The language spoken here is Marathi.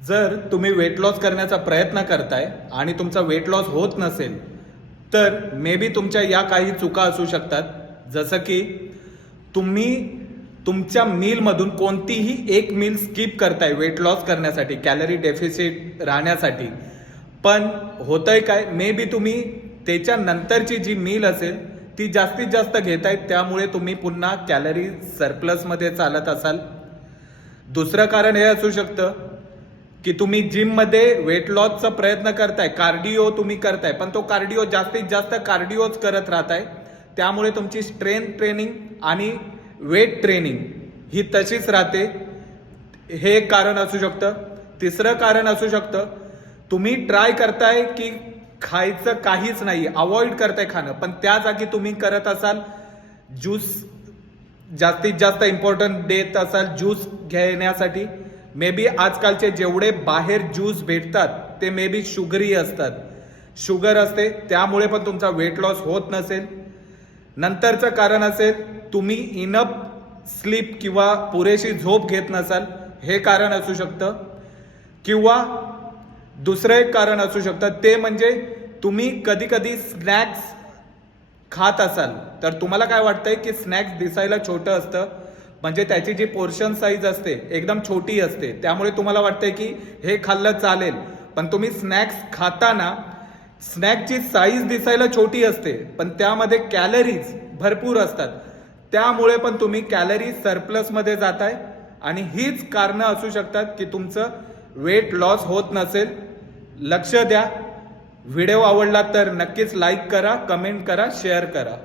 जर तुम्ही वेट लॉस करण्याचा प्रयत्न करताय आणि तुमचा वेट लॉस होत नसेल तर मे बी तुमच्या या काही चुका असू शकतात. जसं की तुम्ही तुमच्या मीलमधून कोणतीही एक मील स्किप करताय वेट लॉस करण्यासाठी, कॅलरी डेफिसिट राहण्यासाठी. पण होतंय काय, मे बी तुम्ही त्याच्या नंतरची जी मील असेल ती जास्तीत जास्त घेताय, त्यामुळे तुम्ही पुन्हा कॅलरी सरप्लसमध्ये चालत असाल. दुसरं कारण हे असू शकतं की तुम्ही जिममध्ये वेट लॉसचा प्रयत्न करताय, कार्डिओ तुम्ही करताय, पण तो कार्डिओ जास्तीत जास्त कार्डिओच करत राहताय, त्यामुळे तुमची स्ट्रेंथ ट्रेनिंग आणि वेट ट्रेनिंग ही तशीच राहते. हे एक कारण असू शकतं. तिसरं कारण असू शकतं, तुम्ही ट्राय करताय की खायचं काहीच नाही, अवॉइड करताय खाणं, पण त्या जागी तुम्ही करत असाल ज्यूस, जास्तीत जास्त इम्पॉर्टंट देत असाल ज्यूस घेण्यासाठी. मे बी आजकालचे जेवढे बाहेर ज्यूस भेटतात ते मे बी शुगरी असतात, शुगर असते, त्यामुळे पण तुमचा वेट लॉस होत नसेल. नंतरचं कारण असेल तुम्ही इनफ स्लीप किंवा पुरेशी झोप घेत नसाल, हे कारण असू शकतं. किंवा दुसरं एक कारण असू शकतं, ते म्हणजे तुम्ही कधी कधी स्नॅक्स खात असाल तर तुम्हाला काय वाटतंय की स्नॅक्स दिसायला छोटं असतं, म्हणजे त्याची जी पोर्शन साईज असते एकदम छोटी असते, त्यामुळे तुम्हाला वाटतंय की हे खाल्लं चालेल. पण तुम्ही स्नॅक्स खाताना स्नॅकची साईज दिसायला छोटी असते, पण त्यामध्ये कॅलरीज भरपूर असतात, त्यामुळे पण तुम्ही कॅलरी सरप्लसमध्ये जाताय. आणि हीच कारणं असू शकतात की तुमचं वेट लॉस होत नसेल. लक्ष द्या. व्हिडिओ आवडला तर नक्कीच लाईक करा, कमेंट करा, शेअर करा.